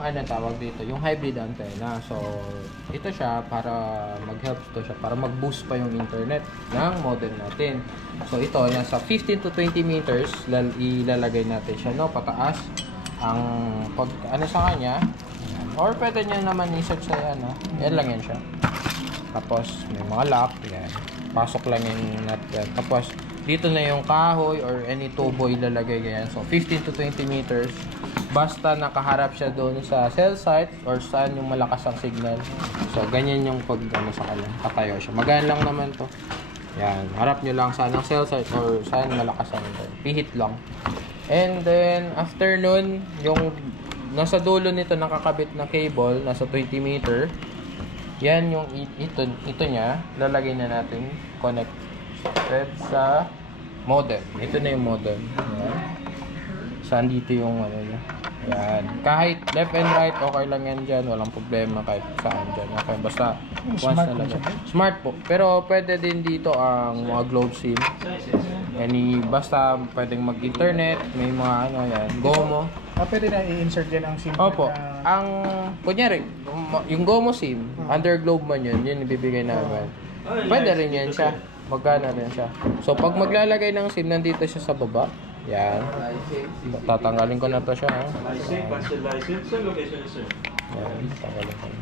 ano tawag dito, yung hybrid antenna. So, ito siya para mag-help to siya para mag-boost pa yung internet ng modem natin. So, ito nasa 15 to 20 meters ilalagay natin siya no pataas. Ang pag ano sa kanya, or pwede niyo naman i-set sa ano. Yan lang yan siya. Tapos may mga lock, yan. Pasok lang yung nut yan. Tapos dito na yung kahoy or any tubo ilalagay ganyan. So 15 to 20 meters. Basta nakaharap siya doon sa cell site or saan yung malakas ang signal. So ganyan yung pag ano sa kanya. Tatayo siya. Magaan lang naman to. Yan. Harap nyo lang saan ang cell site or saan malakas ang internet. Pihit lang. And then after nun, yung nasa dulo nito nakakabit na cable, nasa 20 meter. Yan yung ito niya, lalagay na natin connected sa modem. Ito na yung modem. Yan. Saan dito yung ano niya. Yan. Kahit left and right, okay lang yan dyan. Walang problema kahit saan dyan. Okay, basta once na lang. Smart po. Pero pwede din dito ang mga Globe SIM. Basta pwedeng mag-internet. May mga ano yan. GOMO. Pwede na i-insert dyan ang SIM. Opo. Ang, kunyari, yung GOMO SIM, under Globe man yun ibibigay namin. Pwede rin yan siya. Magkano rin siya. So, pag maglalagay ng SIM, nandito siya sa baba. Yan. Tatanggalin ko na to siya. Ha? Yan. Tatanggalin ko na.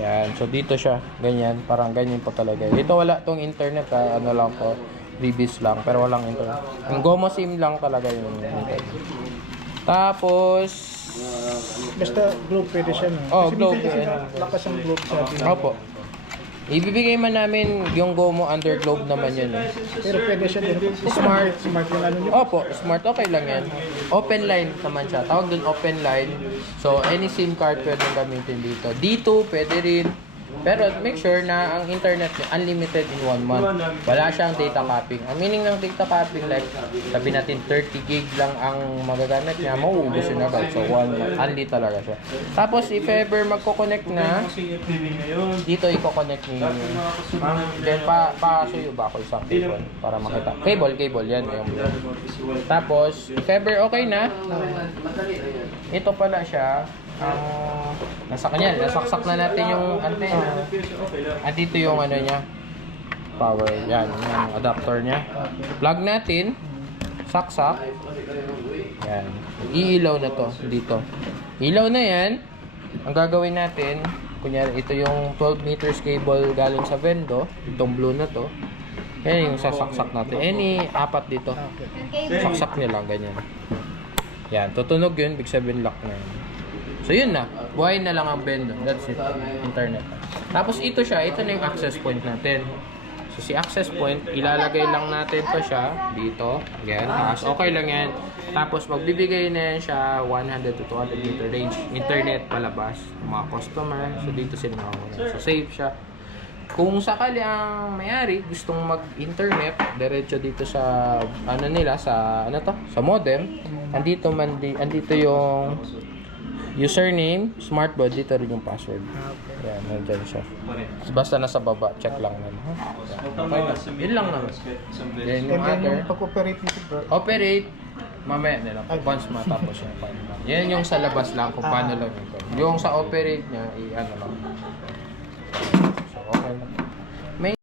Yan. So, dito siya. Ganyan. Parang ganyan po talaga. Dito wala tong internet. Ha? Ano lang po. Previous lang. Pero walang internet. Yung GOMO SIM lang talaga yung internet. Tapos, basta Globe pwede siya. No? Oh, kasi Globe. Lakas ang Globe sa atin. Opo. Ibibigay man namin yung GOMO under Globe naman yun. Eh. Pero pwede siya din. Smart. Smart yung ano niyo. Opo, smart. Okay lang yan. Open line naman siya. Tawag dun open line. So, any SIM card pwede gamitin dito. D2 pwede rin. Pero make sure na ang internet niya unlimited in 1 month. Wala siyang data capping. Ang meaning ng data capping, like, sabi natin 30 gig lang ang magagamit niya, mauubos yun agad. So, 1 month. Unli talaga siya. Tapos, if ever magko-connect na, dito i-connect niyo yung then, pasuyo ba ako isang cable para makita. Cable, yan. Tapos, if ever okay na, ito pala siya. Nasa kanya, nasaksak na natin yung antenna. At dito yung ano niya, power, yan, yung adapter niya. Plug natin, saksak. Yan, iilaw na to dito. Ilaw na yan. Ang gagawin natin, kunyari ito yung 12 meters cable galing sa Vendo, itong blue na to. Yan yung sasaksak natin. Any apat dito, saksak nyo lang, ganyan. Yan, tutunog yun, big 7 lock na yun. So yun na, buhay na lang ang Vendo. That's it, internet. Tapos ito na yung access point natin. So si access point, ilalagay lang natin to siya dito. Yan, taas. Okay lang yan. Tapos magbibigay na yan siya 100 to 200 meter range. Internet palabas, mga customer. So dito sila makakuha. So safe siya. Kung sakali ang may-ari gustong mag-internet, diretso dito sa ano nila, sa ano to, sa modem. Andito yung username, smartboard, dito rin yung password. Yan, nandyan siya. Basta nasa baba, check lang naman. Okay na. Yun lang naman. Then yung other, yung pag-operate nito, bro. operate, mamaya nila. Once matapos yung paano lang. Yan yung sa labas lang, kung paano lang yung. Yung sa operate niya, i-ano lang. So, okay na.